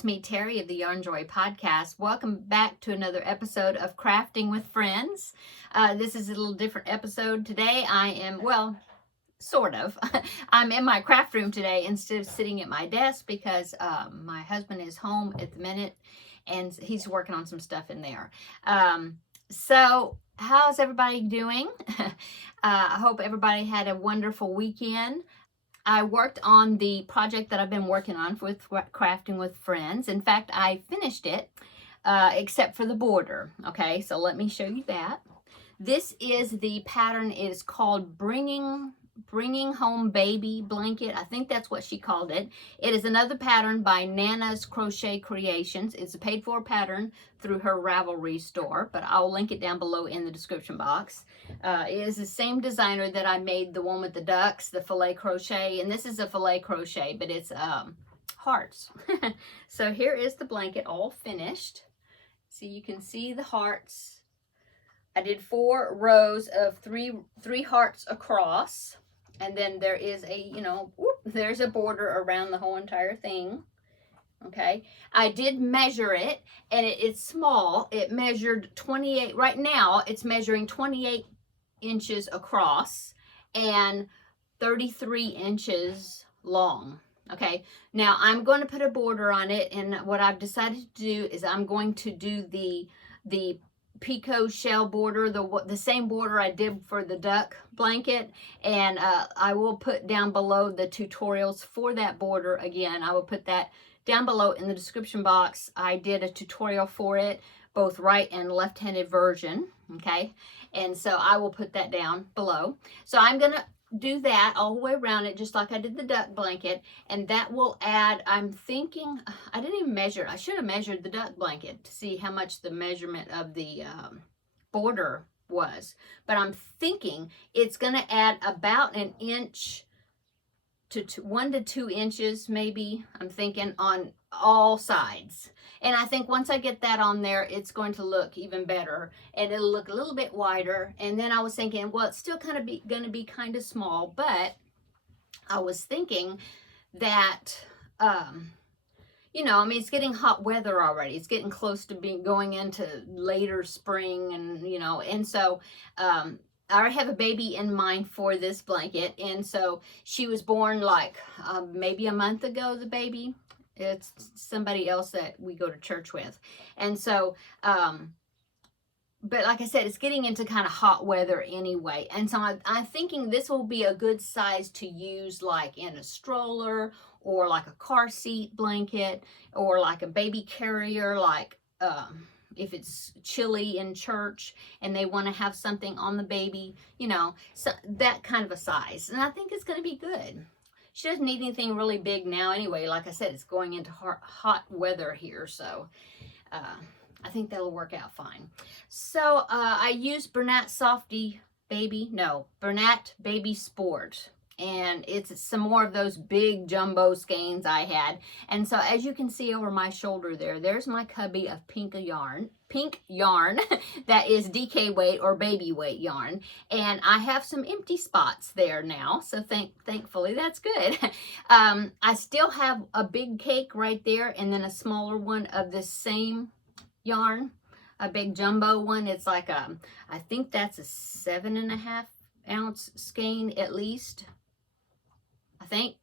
it's me, Terri of the Yarn Joy podcast. Welcome back to another episode of Crafting with Friends. This is a little different episode today. I am, well, sort of. I'm in my craft room today instead of sitting at my desk because my husband is home at the minute and he's working on some stuff in there. So how's everybody doing? I hope everybody had a wonderful weekend. I worked on the project that I've been working on with Crafting with Friends. In fact, I finished it, except for the border. Okay, so let me show you that. This is the pattern. It is called Bringing Home Baby Blanket. I think that's what she called it. It is another pattern by Nana's Crochet Creations. It's a paid-for pattern through her Ravelry store, but I'll link it down below in the description box. It is the same designer that I made the one with the ducks, the filet crochet, and this is a filet crochet, but it's hearts. So here is the blanket all finished. So you can see the hearts. I did 4 rows of three hearts across. And then there is a, there's a border around the whole entire thing. Okay. I did measure it, and it's small. It measured 28. Right now, it's measuring 28 inches across and 33 inches long. Okay. Now, I'm going to put a border on it, and what I've decided to do is I'm going to do the picot shell border, the same border I did for the duck blanket, and I will put down below the tutorials for that border. Again, I will put that down below in the description box. I did a tutorial for it, both right and left-handed version, okay, and so I will put that down below. So I'm gonna do that all the way around it, just like I did the duck blanket, and that will add, I'm thinking, I didn't even measure, I should have measured the duck blanket to see how much the measurement of the border was, but I'm thinking it's going to add about an inch to 1 to 2 inches, maybe, I'm thinking, on all sides. And I think once I get that on there, it's going to look even better, and it'll look a little bit wider. And then I was thinking, well, it's still kind of going to be kind of small, but I was thinking that, I mean, it's getting hot weather already. It's getting close to going into later spring, and, and so, I already have a baby in mind for this blanket, and so she was born like maybe a month ago, the baby. It's somebody else that we go to church with. And so, but like I said, it's getting into kind of hot weather anyway. And so I'm thinking this will be a good size to use like in a stroller, or like a car seat blanket, or like a baby carrier, like if it's chilly in church and they want to have something on the baby, so that kind of a size. And I think it's going to be good. She doesn't need anything really big now anyway. Like I said, it's going into hot weather here, so I think that'll work out fine. So I used Bernat Baby Sport. And it's some more of those big jumbo skeins I had. And so as you can see over my shoulder there's my cubby of pink yarn that is DK weight or baby weight yarn. And I have some empty spots there now, so thankfully that's good. I still have a big cake right there, and then a smaller one of the same yarn, a big jumbo one. It's like I think that's a 7.5 ounce skein at least, I think.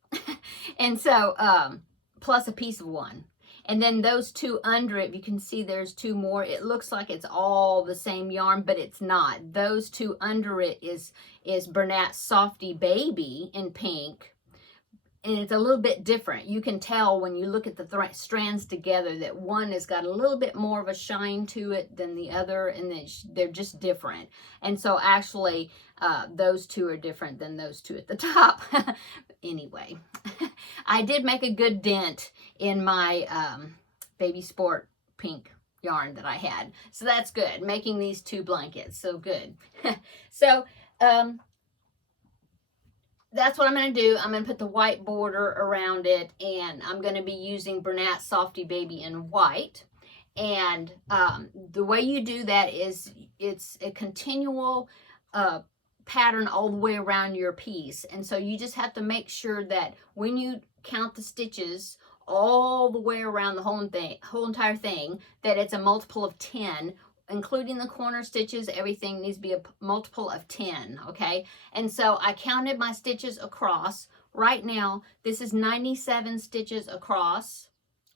And so plus a piece of one, and then those 2 under it, you can see there's 2 more. It looks like it's all the same yarn, but it's not. Those 2 under it is Bernat Softy Baby in pink, and it's a little bit different. You can tell when you look at the strands together that one has got a little bit more of a shine to it than the other, and they're just different. And so actually those 2 are different than those 2 at the top. Anyway, I did make a good dent in my Baby Sport pink yarn that I had, so that's good, making these 2 blankets, so good. So that's what I'm going to do. I'm going to put the white border around it, and I'm going to be using Bernat Softy Baby in white. And the way you do that is it's a continual pattern all the way around your piece. And so you just have to make sure that when you count the stitches, all the way around the whole entire thing, that it's a multiple of 10, including the corner stitches. Everything needs to be a multiple of 10, okay? And so I counted my stitches across. Right now, this is 97 stitches across.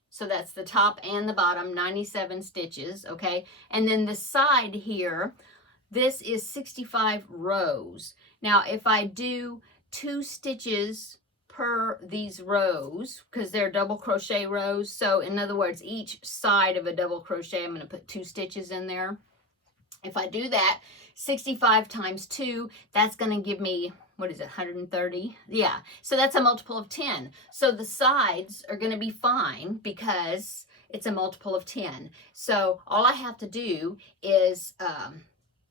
So that's the top and the bottom, 97 stitches, okay? And then the side here, this is 65 rows. Now, if I do 2 stitches per these rows, because they're double crochet rows, so in other words, each side of a double crochet, I'm going to put 2 stitches in there. If I do that, 65 times 2, that's going to give me, what is it, 130? Yeah, so that's a multiple of 10. So the sides are going to be fine because it's a multiple of 10. So all I have to do is,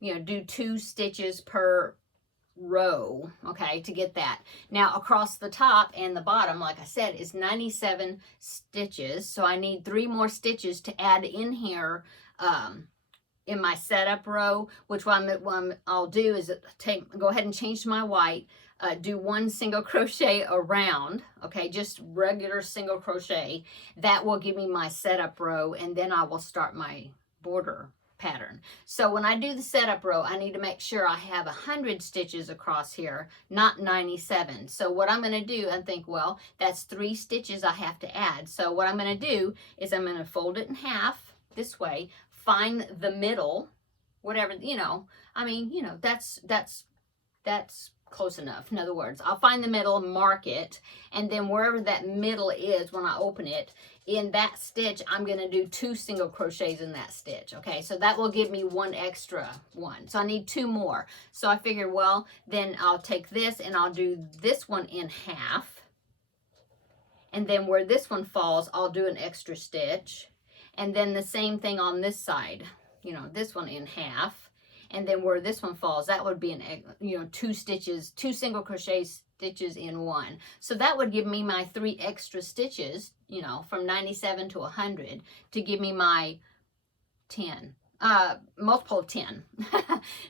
do 2 stitches per row, okay, to get that. Now across the top and the bottom, like I said, is 97 stitches. So I need 3 more stitches to add in here in my setup row, which what I'll do is go ahead and change to my white, do 1 single crochet around, okay, just regular single crochet. That will give me my setup row, and then I will start my border pattern. So when I do the setup row, I need to make sure I have 100 stitches across here, not 97. So what I'm going to do, I think, well, that's 3 stitches I have to add. So what I'm going to do is I'm going to fold it in half this way, find the middle, whatever, that's close enough. In other words, I'll find the middle, mark it, and then wherever that middle is, when I open it, in that stitch, I'm going to do 2 single crochets in that stitch. Okay, so that will give me 1 extra one. So I need 2 more. So I figured, well, then I'll take this and I'll do this one in half. And then where this one falls, I'll do an extra stitch. And then the same thing on this side, this one in half. And then where this one falls, that would be 2 stitches, 2 single crochet stitches in 1. So that would give me my 3 extra stitches, from 97 to 100, to give me my 10, multiple of 10.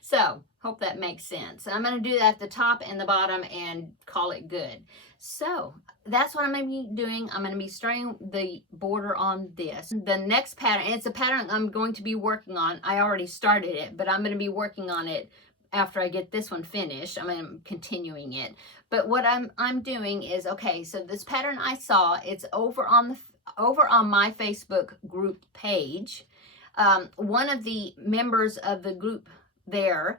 So hope that makes sense. I'm going to do that at the top and the bottom and call it good. So that's what I'm going to be doing. I'm going to be starting the border on this. The next pattern, and it's a pattern I'm going to be working on. I already started it, but I'm going to be working on it after I get this one finished. I'm continuing it. But what I'm doing is, okay, so this pattern I saw, it's over on my Facebook group page. One of the members of the group there,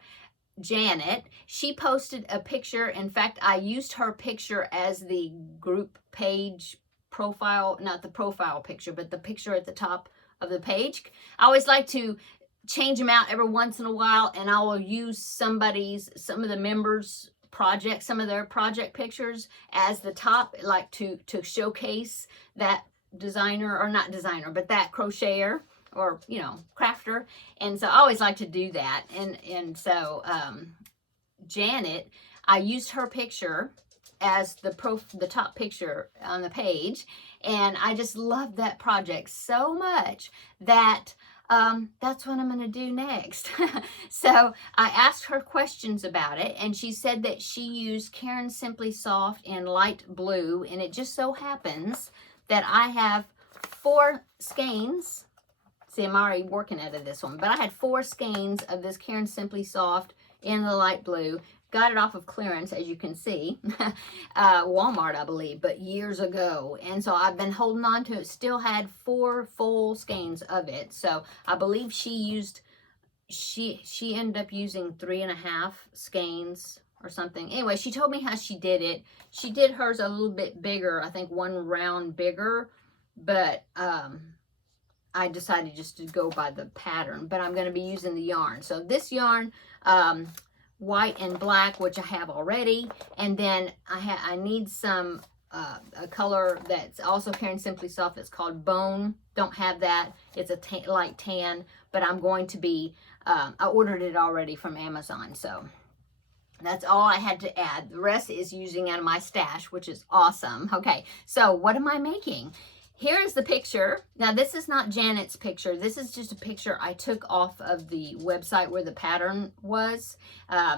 Janet, she posted a picture. In fact, I used her picture as the group page profile, not the profile picture, but the picture at the top of the page. I always like to change them out every once in a while, and I will use some of the members' projects, some of their project pictures as the top, like to showcase that designer, or not designer, but that crocheter, or crafter. And so I always like to do that. And so Janet, I used her picture as the top picture on the page, and I just love that project so much that that's what I'm going to do next. So I asked her questions about it, and she said that she used Caron Simply Soft in light blue, and it just so happens that I have 4 skeins. See, I'm already working out of this one, but I had 4 skeins of this Caron Simply Soft in the light blue. Got it off of clearance, as you can see. Walmart, I believe, but years ago. And so I've been holding on to it. Still had 4 full skeins of it. So I believe she ended up using 3.5 skeins or something. Anyway, she told me how she did it. She did hers a little bit bigger, I think 1 round bigger, but I decided just to go by the pattern, but I'm going to be using the yarn. So this yarn, white and black, which I have already, and then I need some a color that's also Caron Simply Soft. It's called Bone. Don't have that. It's a light tan, but I'm going to be. I ordered it already from Amazon, so that's all I had to add. The rest is using out of my stash, which is awesome. Okay, so what am I making? Here's the picture. Now, this is not Janet's picture. This is just a picture I took off of the website where the pattern was,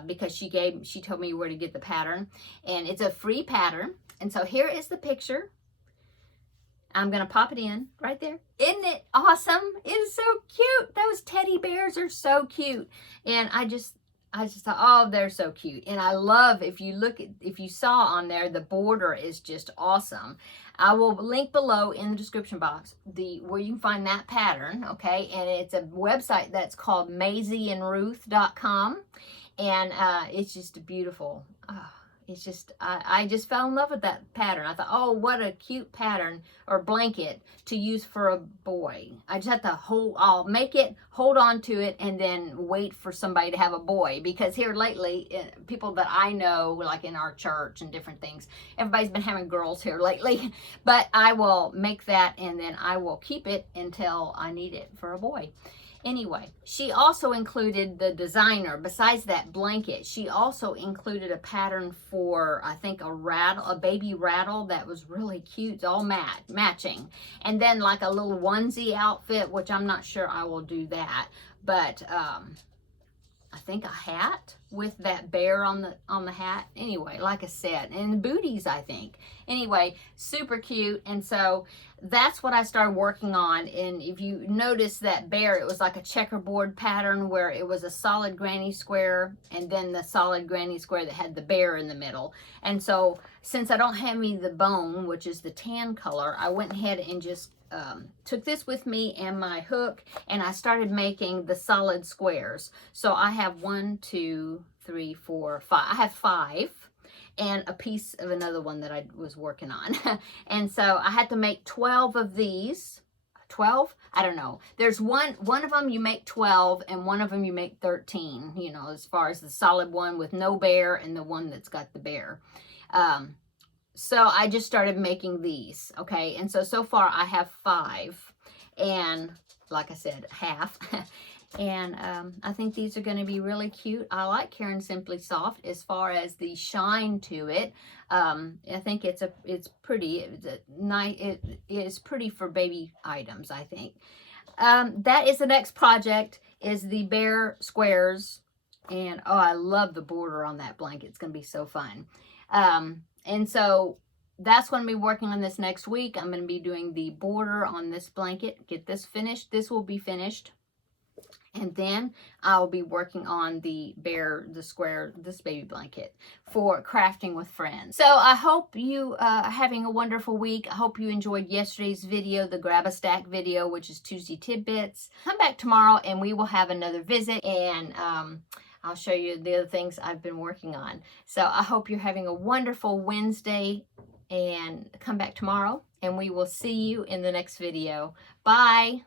because she told me where to get the pattern, and it's a free pattern. And so here is the picture. I'm going to pop it in right there. Isn't it awesome? It is so cute. Those teddy bears are so cute. And I just thought, oh, they're so cute. And I love, if you saw on there, the border is just awesome. I will link below in the description box where you can find that pattern, okay? And it's a website that's called MaisieandRuth.com. And it's just a beautiful, it's just, I just fell in love with that pattern. I thought, oh, what a cute pattern or blanket to use for a boy. I just have to I'll make it, hold on to it, and then wait for somebody to have a boy. Because here lately, people that I know, like in our church and different things, everybody's been having girls here lately. But I will make that, and then I will keep it until I need it for a boy. Anyway, she also included the designer. Besides that blanket, she also included a pattern for, I think, a baby rattle that was really cute. It's all matching. And then like a little onesie outfit, which I'm not sure I will do that. But I think a hat with that bear on the hat. Anyway, like I said, and booties, I think. Anyway, super cute. And so that's what I started working on. And if you notice that bear, it was like a checkerboard pattern where it was a solid granny square and then the solid granny square that had the bear in the middle. And so since I don't have the bone, which is the tan color, I went ahead and just took this with me and my hook, and I started making the solid squares. So I have 1, 2, 3, 4, 5. I have 5 and a piece of another one that I was working on. And so I had to make 12 of these. 12? I don't know. There's one of them you make 12 and one of them you make 13, you know, as far as the solid one with no bear and the one that's got the bear. So I just started making these, okay? And so far I have 5, and like I said, half. And I think these are going to be really cute. I like Caron Simply Soft as far as the shine to it. I think it's pretty. It is pretty for baby items, I think. That is the next project, is the bear squares. And oh, I love the border on that blanket. It's going to be so fun. And so that's going to be working on this next week. I'm going to be doing the border on this blanket, get this finished. This will be finished. And then I'll be working on the square, this baby blanket for crafting with friends. So I hope you are having a wonderful week. I hope you enjoyed yesterday's video, the Grab a Stack video, which is Tuesday Tidbits. Come back tomorrow and we will have another visit, and I'll show you the other things I've been working on. So I hope you're having a wonderful Wednesday, and come back tomorrow and we will see you in the next video. Bye.